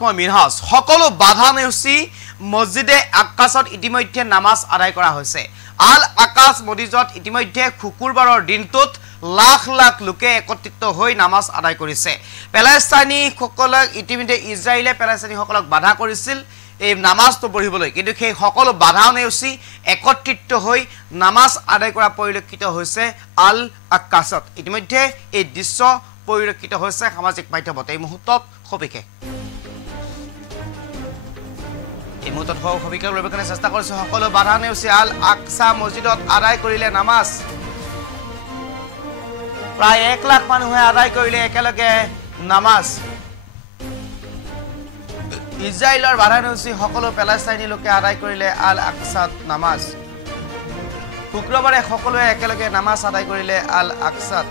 মিনহাজ সকলো বাধা নেওচি মসজিদে আকাশত ইতিমধ্যে নামাজ আদায় কৰা হৈছে আল আকাশ মসজিদত ইতিমধ্যে শুকুৰবাৰৰ দিনটোত লাখ লাখ লোকে একত্ৰিত হৈ নামাজ আদায় কৰিছে পেলেষ্টাইনী সকলক ইতিমধ্যে ইজৰাইলে পেলেষ্টাইনী সকলক বাধা কৰিছিল এই নামাজটো পঢ়িবলৈ কিন্তু সেই সকলো বাধা নেওচি একত্ৰিত হৈ নামাজ আদায় কৰা পৰিলক্ষিত হৈছে আল আকাশত ইতিমধ্যে এই দৃশ্য পৰিলক্ষিত হৈছে সামাজিক মাধ্যমত এই মুহূৰ্তত খবিকে এই মুহূৰ্তত খবিকে লবৰ কাৰণে চেষ্টা কৰিছে সকলো বাধা নেওচি আল আকসা মসজিদত আদায় কৰিলে নামাজ প্ৰায় 1 লাখ মানুহে আদায় কৰিলে একেলগে নামাজ ইজৰাইলৰ বাধা নেওচি সকলো পেলেষ্টাইনী লোকে আদায় কৰিলে আল আকসাত নামাজ শুক্ৰবাৰে সকলোৱে একেলগে নামাজ আদায় কৰিলে আল আকসাত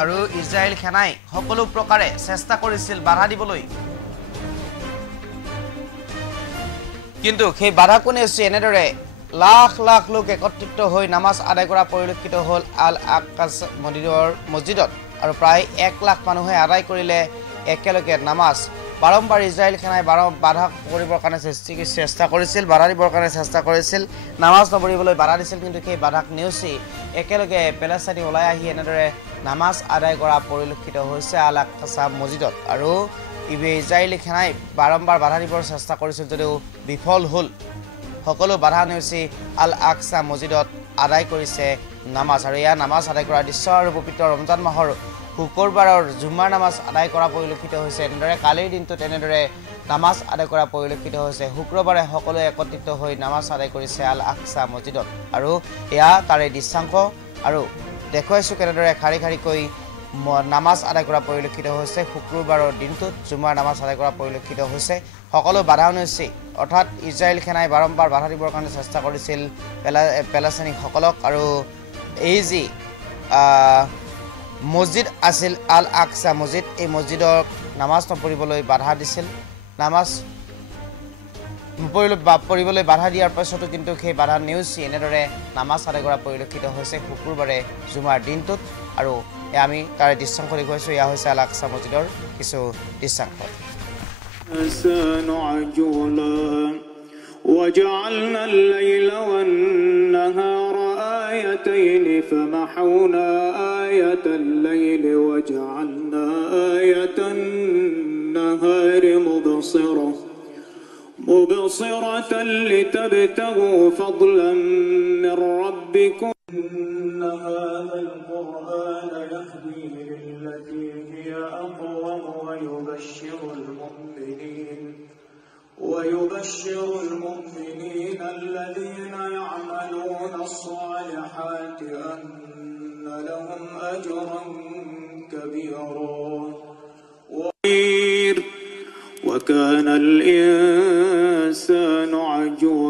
আৰু ইজৰাইল সেনাই সকলো প্ৰকাৰে চেষ্টা কৰিছিল বাধা দিবলৈ কিন্তু সেই বাধা কোনে আছে এনেদৰে লাখ লাখ লোক একত্ৰিত হৈ নামাজ আদায় কৰা পৰিলক্ষিত হ'ল আল আকাশ মসজিদত আৰু প্ৰায় 1 লাখ মানুহে আদায় কৰিলে একেলগে নামাজ বাৰম্বাৰ ইজৰাইল সেনাই বাধা কৰিবৰ কাৰণে চেষ্টা কৰিছিল বাধা দিবৰ কাৰণে চেষ্টা কৰিছিল নামাজ নপঢ়িবলৈ বাধা দিছিল কিন্তু সেই বাধাক নেওচি একেলগে পেলেষ্টাইনী ওলাই আহি এনেদৰে নামাজ আদায় কৰা পৰিলক্ষিত হৈছে আল আকাশ মসজিদত আৰু ইজৰাইল সেনাই বাৰম্বাৰ বাধা দিবৰ চেষ্টা কৰিছিল যদিও বিফল হ'ল সকলো বাধা নেওচি আল আকসা মসজিদত আদায় কৰিছে নামাজ আৰু এয়া নামাজ আদায় কৰা দৃশ্য আৰু পবিত্ৰ ৰমজান মাহৰ শুকুৰবাৰৰ জুমাৰ নামাজ আদায় কৰা পৰিলক্ষিত হৈছে এনেদৰে কালিৰ দিনটোত এনেদৰে নামাজ আদায় কৰা পৰিলক্ষিত হৈছে শুক্ৰবাৰে সকলোৱে একত্ৰিত হৈ নামাজ আদায় কৰিছে আল আকসা মসজিদত আৰু এয়া তাৰে দৃশ্যাংশ আৰু দেখুৱাইছোঁ কেনেদৰে খাৰি খাৰিকৈ নামাজ আদায় কৰা পৰিলক্ষিত হৈছে শুক্ৰবাৰৰ দিনটোত জুমাৰ নামাজ আদায় কৰা পৰিলক্ষিত হৈছে সকলো বাধা নেওচি অৰ্থাৎ ইজৰাইল সেনাই বাৰম্বাৰ বাধা দিবৰ কাৰণে চেষ্টা কৰিছিল পেলেষ্টাইনী সকলক আৰু এই যি মসজিদ আছিল আল আকসা মসজিদ এই মসজিদক নামাজ নপঢ়িবলৈ বাধা দিছিল নামাজ পঢ়িবলৈ বাধা দিয়াৰ পাছতো কিন্তু সেই বাধা নেওচি এনেদৰে নামাজ আদায় কৰা পৰিলক্ষিত হৈছে শুক্ৰবাৰে জুমাৰ দিনটোত আৰু আমি তাৰে দৃশ্যাংশ দেখুৱাইছোঁ এয়া হৈছে আল আকসা মসজিদৰ কিছু দৃশ্যাংশ وجعلنا الليل والنهار آيتين فمحونا آية الليل وجعلنا آية النهار مبصرة لتبتغوا فضلا من ربكم إن هذا القرآن يهدي للتي هي أقوم ويبشر المؤمنين الذين يعملون الصالحات أن لهم أجرا كبيرا وكان الإنسان عجولا